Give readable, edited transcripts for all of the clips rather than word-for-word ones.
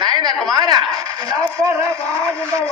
నాయన కుమారా బాగుండవు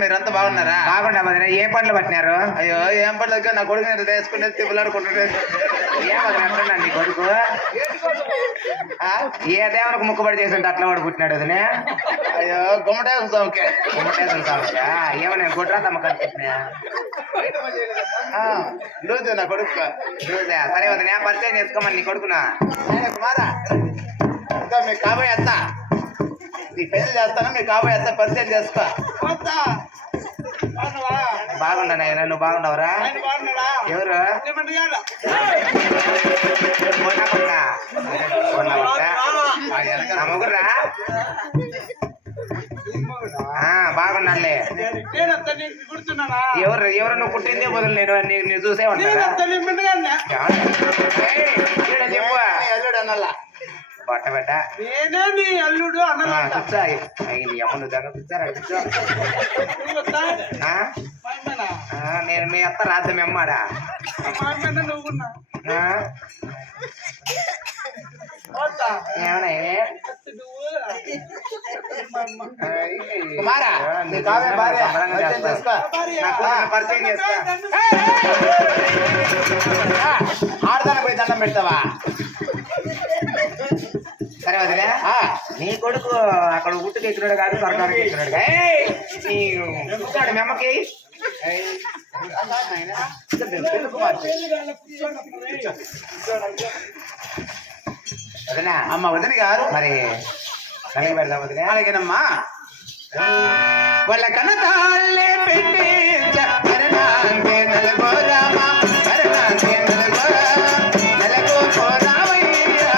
మీరంతా బాగున్నారా? బాగుండా వదిన. ఏ పండ్లు పట్టినారు? అయ్యో ఏం పడలేదు, నా కొడుకు నేను వేసుకునేది తిప్పులాడుకుంటున్నాను. ఏమన్నా నీ కొడుకు ఏ దేవునికి ముక్కుబడి చేసి అట్లా వాడు పుట్టినాడు వదినే. అయ్యో గుమ్మటేశ్వర స్వామికి. గుమ్మటేశ్వర స్వామికి ఏమన్నా గుడ్రా తమ్మ కనిపించినా లూజు నా కొడుకు. సరే వదిన పరిచయం చేసుకోమని నీ కొడుకునా. కుమారా ఇంకా మీ కాబోయే అత్త, నీ పెళ్లి చేస్తాను, మీ కాబోయే అత్త పరిచయం చేసుకో. బాగుండా నాయన, నువ్వు బాగుండవరా? ఎవరు? నా ముగ్గురా బాగున్నాలే. ఎవరు ఎవరు నువ్వు పుట్టిందే బదులు నేను చూసే ఉంటా. చెప్పు అల్లుడు అన్నలా బట్ట బట్ట నేనే మీ అల్లుడు అన్న కూర్చో. అమ్మ నువ్వు దగ్గర కూర్చోరా కూర్చో. నేను మీ అత్త రాద్దాం మీ అమ్మాడా. ఏమన్నా కుమారా నీ కాబోయే భార్య పరిచయం చేసుకో. పరిచయం చేసుకో. ఆడదాన్ని పోయి దండం పెడతావా? సరే వదిలే. నీ కొడుకు అక్కడ ఉట్టుకు ఎక్కినాడు కాదు, సర్కారుకి ఎక్కినాడు. కూర్చోడు మీ అమ్మకి. వదినా అమ్మ వదిన గారు మరి కలిగి పెడదాం వదిలే. అలాగేనమ్మా. వాళ్ళ కనతాళ్ళే పెట్టి కరణాంగే నలుగోరామా కరణాంగే నలుగోరా నలుగో పోరావయ్యా.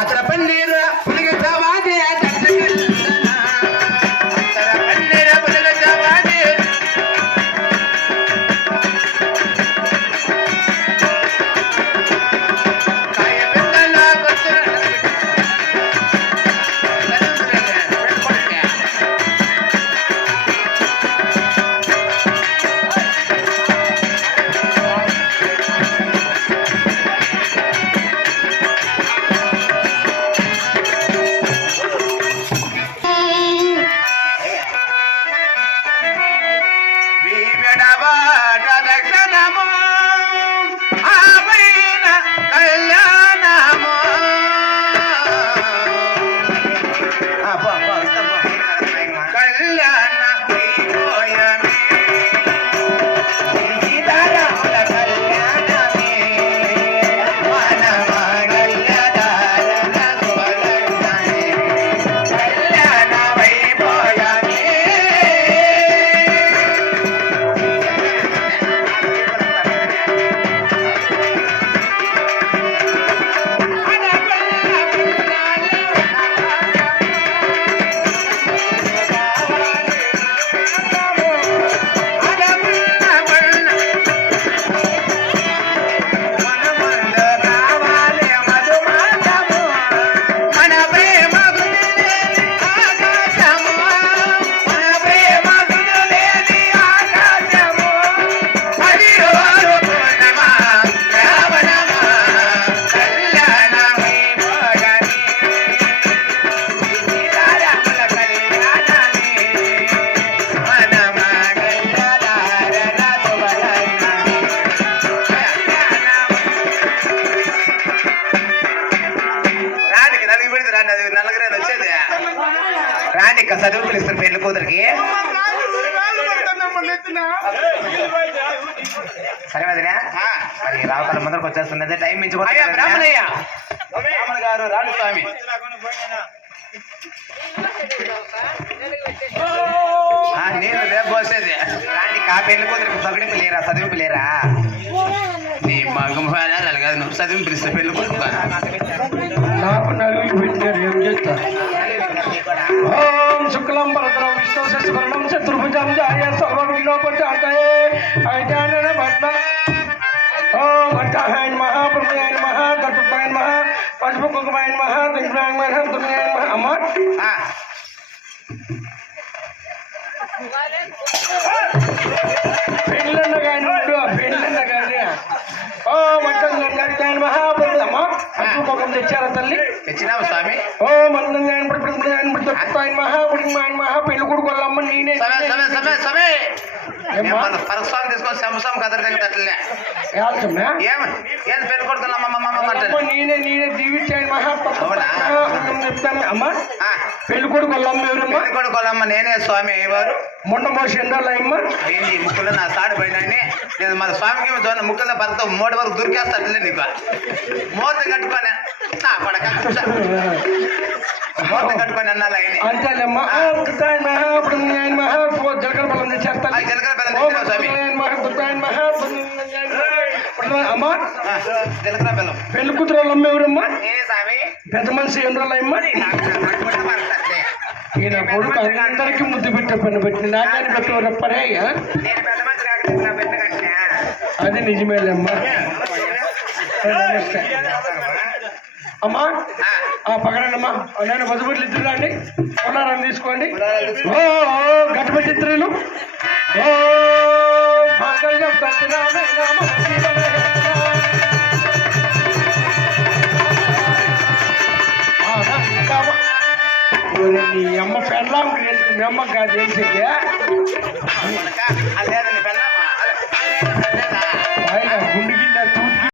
అతర పన్నీరు పులిగవాదే అతర పన్నీరు పులిగవాదే ఇంకా చదువు పిలుస్తారు పెళ్లి కూతురికి. రాళ్ళు పడతానమ్మ నెత్తిన. సరే వదినా, మరి రావకాల ముందరకు వచ్చేస్తున్నది, టైం అయ్యా మించిపోతుంది. బ్రాహ్మణయ్య, బ్రాహ్మణ గారు రాణి స్వామి. నేను రేపు పోసేది రాండి, కా పెళ్లి కూతురికి పగడింపు లేరా, చదివింపు లేరా? నీ మగం కాదు, నువ్వు చదివి పిలిస్తే పెళ్లి కొడుకు నాకు నలుగురు పెట్టారు, ఏం చేస్తా? ఓం శుక్లం భరతరం విష్ణు శశివర్ణం చతుర్భుజం జాయ సర్వవిఘ్నోపశాంతయే ఐజానన భట్న. ఓం అట్టాయ నమః ప్రమయాయ నమః దత్తాయ నమః పసుపు కుంకుమాయ నమః దింగ్రాయ నమః దుర్గాయ నమః. అమ్మ పెళ్ళన్న కానీ పెళ్ళన్న కానీ ఓ మంటం మహాప్రభు పసుపు కుంకుమ తెచ్చారా తల్లి? తెచ్చినావు స్వామి. ఓ మందం మహా పెళ్లి కొడుకోవాలమ్మ నేనే. పరస్వామి తీసుకొని శంసం కదరగట్లే ఏమన్నా ఏం పెళ్లి కొడుకున్నామ్మ నేనే దీవించాను మహా అవునా? చెప్తాను అమ్మ. పెళ్లి కొడుకోవాలమ్మ ఎవరమ్మా? పెళ్లి కొడుకోవాలమ్మ నేనే స్వామి. వారు మొన్న మోసి ఎండాలమ్మా ఏంటి ముక్కులో నా తాడు పోయినాయని నేను మన స్వామికి ముక్కులో భర్త మూడు వరకు దొరికేస్తాట్లే నీకు మూత కట్టుకొని పడక మూత కట్టుకొని అన్నాలు అయినాయి. అంతేనమ్మా. మహా జలకర బలం తెచ్చేస్తాను. జీలకర్ర బెల్లం తెచ్చినావు స్వామి. అమ్మా జీలకర్ర బెల్లం. పెళ్లి కూతురు వాళ్ళమ్మ ఎవరమ్మా? నేనే స్వామి. పెద్ద మనిషి ఎండ్రాలమ్మా? ఈయన కొడుకు అందరికీ ముద్దు పెట్టే పని పెట్టి నాకని పెట్టవరప్పరే. నేను పెద్ద మంచి కాకపోతే నా పెద్ద కట్టినా. అది నిజమేలేమ్మా. అమ్మా పక్కనమ్మా నేను బతుబట్లు ఇద్దరుండి ఉన్నారని తీసుకోండి. ఓ గణప చిత్రులు ఓ నీ అమ్మ పెళ్ళాం మీ అమ్మ కాదు తెలిసి